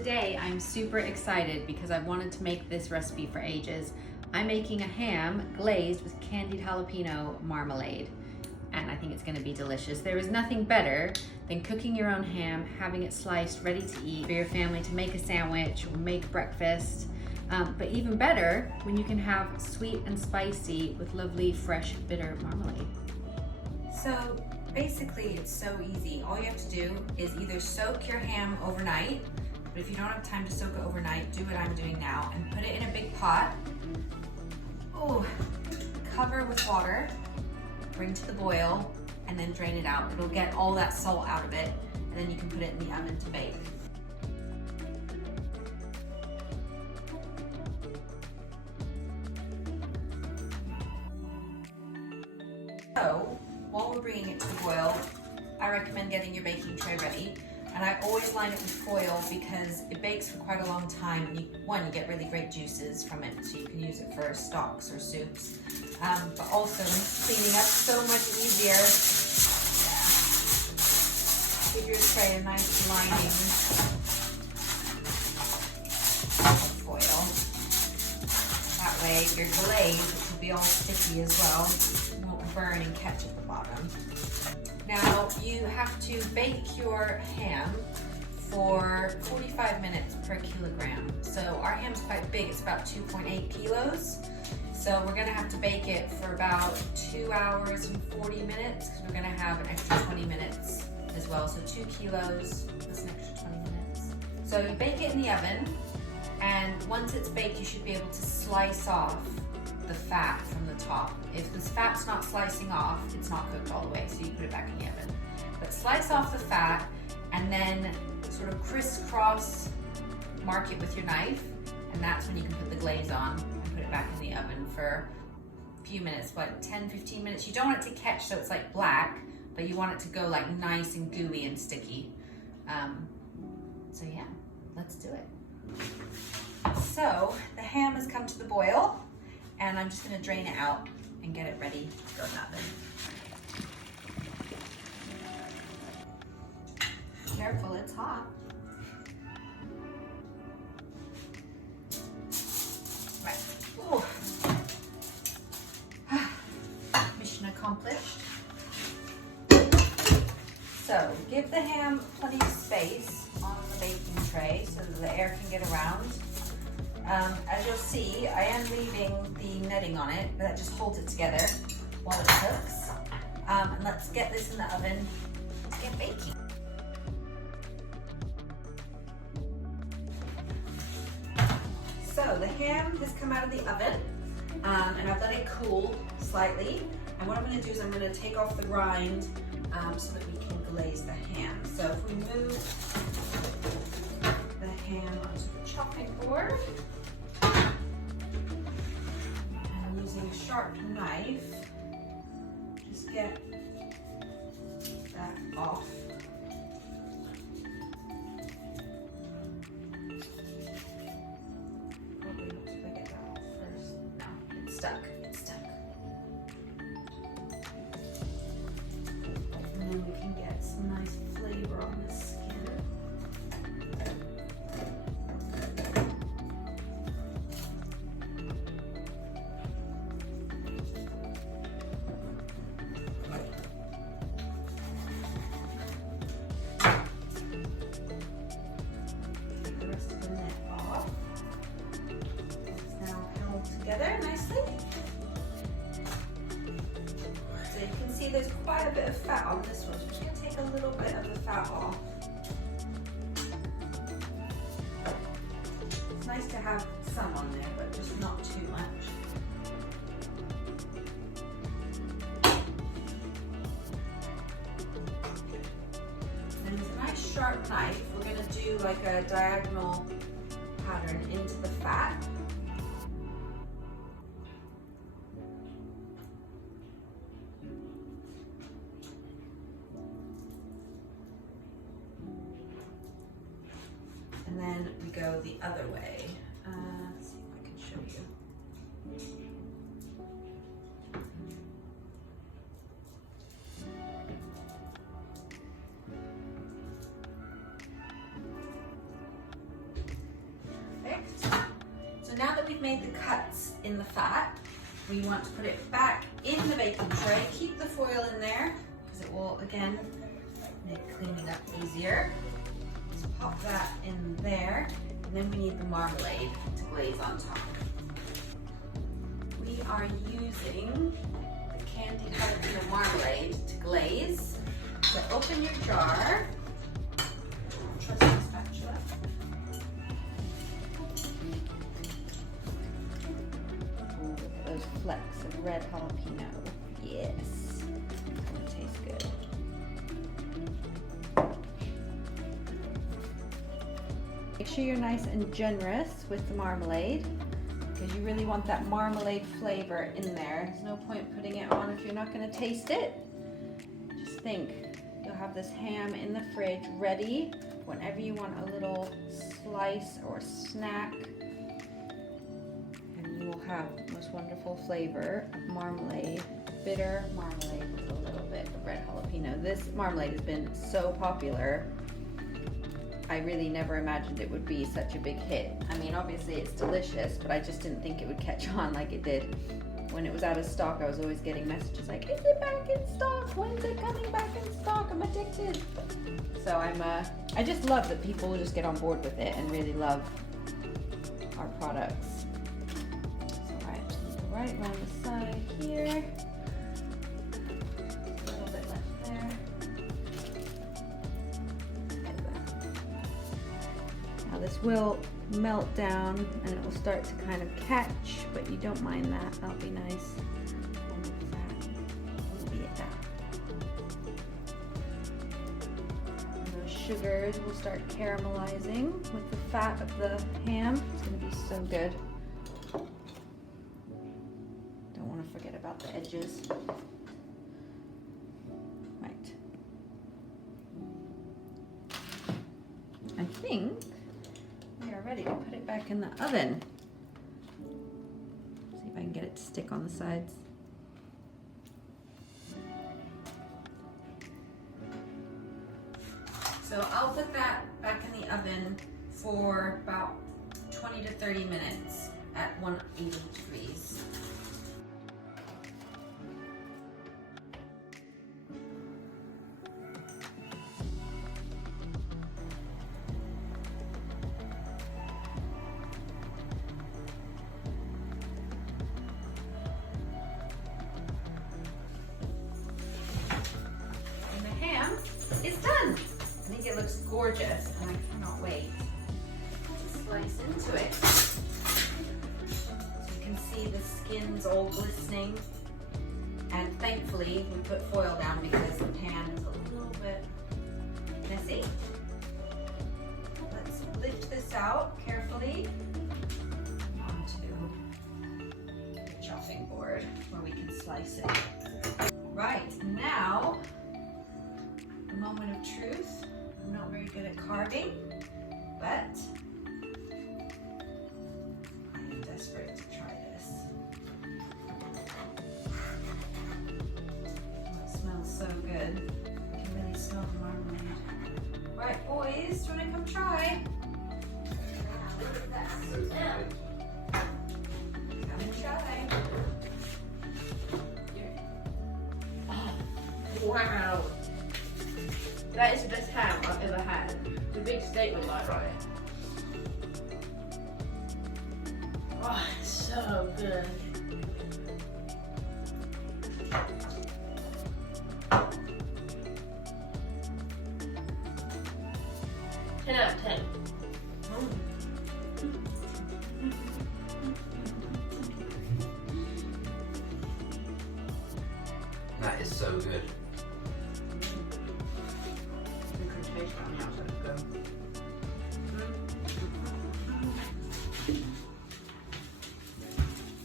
today I'm super excited because I've wanted to make this recipe for ages. I'm making a ham glazed with candied jalapeno marmalade, and I think it's gonna be delicious. There is nothing better than cooking your own ham, having it sliced, ready to eat for your family to make a sandwich or make breakfast. But even better when you can have sweet and spicy with lovely fresh bitter marmalade. So basically it's so easy. All you have to do is either soak your ham overnight, but if you don't have time to soak it overnight, do what I'm doing now and put it in a big pot. Oh, cover with water, bring to the boil, and then drain it out. It'll get all that salt out of it, and then you can put it in the oven to bake. So, while we're bringing it to the boil, I recommend getting your baking tray ready. And I always line it with foil because it bakes for quite a long time. And you get really great juices from it, so you can use it for stocks or soups. But also makes cleaning up so much easier. Give your tray a nice lining of foil. That way your glaze, which will be all sticky as well, won't burn and catch at the bottom. Now you have to bake your ham for 45 minutes per kilogram. So our ham's quite big, it's about 2.8 kilos. So we're gonna have to bake it for about 2 hours and 40 minutes because we're gonna have an extra 20 minutes as well. So 2 kilos, that's an extra 20 minutes. So you bake it in the oven, and once it's baked, you should be able to slice off the fat from the top. If this fat's not slicing off, it's not cooked all the way, so you put it back in the oven. But slice off the fat and then sort of crisscross mark it with your knife, and that's when you can put the glaze on and put it back in the oven for a few minutes, what, 10-15 minutes. You don't want it to catch so it's like black, but you want it to go like nice and gooey and sticky. So yeah, let's do it. So the ham has come to the boil, and I'm just gonna drain it out and get it ready to go in the oven. Careful, it's hot. Right. Ooh. Mission accomplished. So give the ham plenty of space on the baking tray so that the air can get around. As you'll see, I am leaving the netting on it, but that just holds it together while it cooks. And let's get this in the oven to get baking. So the ham has come out of the oven, and I've let it cool slightly. And what I'm going to do is I'm going to take off the rind so that we can glaze the ham. So if we move the ham onto the chopping board, and using a sharp knife, just get that off. Probably looks like I get that off first. No, it's stuck. It's stuck. And then we can get some nice flavor on the skin. Together nicely. So you can see there's quite a bit of fat on this one. So I'm just going to take a little bit of the fat off. It's nice to have some on there, but just not too much. And with a nice sharp knife, we're going to do like a diagonal pattern into the fat. And then we go the other way. Let's see if I can show you. we've made the cuts in the fat, we want to put it back in the baking tray. Keep the foil in there because it will, again, make cleaning up easier. Just pop that in there, and then we need the marmalade to glaze on top. We are using the candied jalapeno marmalade to glaze. So open your jar. Trust the spatula. Ooh, look at those flecks of red jalapeno. Yes, it's gonna taste good. Make sure you're nice and generous with the marmalade, because you really want that marmalade flavor in there. There's no point putting it on if you're not going to taste it. Just think, you'll have this ham in the fridge ready whenever you want a little slice or snack, and you will have the most wonderful flavor of marmalade, bitter marmalade with a little bit of red jalapeno. This marmalade has been so popular. I really never imagined it would be such a big hit. I mean, obviously it's delicious, but I just didn't think it would catch on like it did. When it was out of stock, I was always getting messages like, is it back in stock? When's it coming back in stock? I'm addicted. So I just love that people will just get on board with it and really love our products. So right around the side here. A little bit left there. Now this will melt down and it will start to kind of catch, but you don't mind that. That'll be nice. And those sugars will start caramelizing with the fat of the ham. It's going to be so good. Don't want to forget about the edges. Right. I think we are ready to put it back in the oven. See if I can get it to stick on the sides. So I'll put that back in the oven for about 20 to 30 minutes at 180 degrees. It's done. I think it looks gorgeous and I cannot wait to slice into it. So you can see the skin's all glistening, and thankfully we put foil down because the pan is a little bit messy. Let's lift this out carefully onto the chopping board where we can slice it. Right, now moment of truth. I'm not very good at carving, but I am desperate to try this. Oh, it smells so good. I can really smell the marmalade. Right, boys, do you want to come try? Come and try. Wow. That is the best ham I've ever had. It's a big statement, like, right? Oh, it's so good. Ten out of 10. That is so good. You can taste it on the outside.